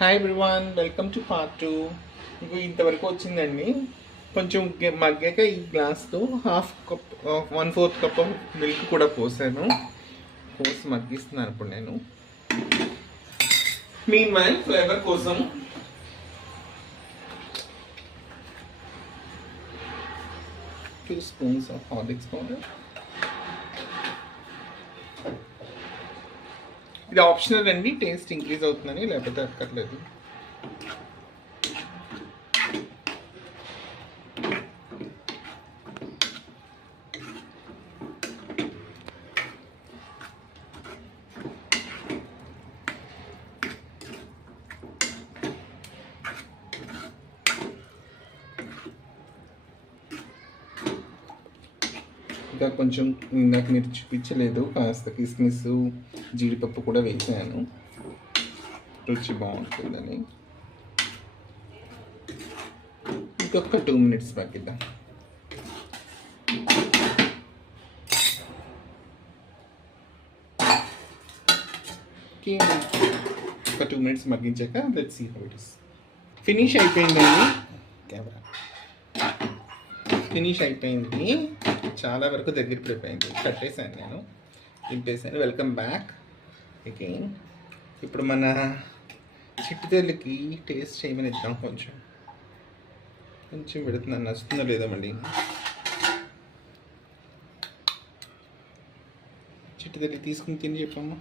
Hi everyone, welcome to part 2. మీకు ఇంతవరకు వచ్చిందండి. కొంచెం మగ్గాక ఈ గ్లాస్తో హాఫ్ కప్ 1/4 కప్ మిల్క్ కూడా పోసాను. పోసి మగ్గిస్తున్నాను ఇప్పుడు నేను. మీన్ వైల్ ఫ్లేవర్ కోసం 2 స్పూన్స్ ఆఫ్ హార్లిక్స్ పౌడర్. ఇది ఆప్షనల్ అండి, టేస్ట్ ఇంక్రీజ్ అవుతుందని, లేకపోతే అక్కర్లేదు. ఇంకా కొంచెం ఇందాక మీరు చూపించలేదు, కాస్త కిస్మిస్ జీడిపప్పు కూడా వేసాను, రుచి బాగుంటుందని. ఇంకొక 2 మినిట్స్ మగ్గిద్దాం. ఒక 2 మినిట్స్ మగ్గించాక let's see how it is. Finish అయిపోయిందండి. కెమెరా ఫినిష్ అయిపోయింది, చాలా వరకు దగ్గర పడిపోయింది. కట్టేసాను నేను, దింపేసాను. Welcome back again. ఇప్పుడు మన చిట్టుతల్లికి టేస్ట్ చేయమని ఇద్దాం. కొంచెం కొంచెం పెడుతున్నాను, నచ్చుతుందో లేదో మళ్ళీ. చిట్టుతల్లి తీసుకుని తిని చెప్పమ్మా.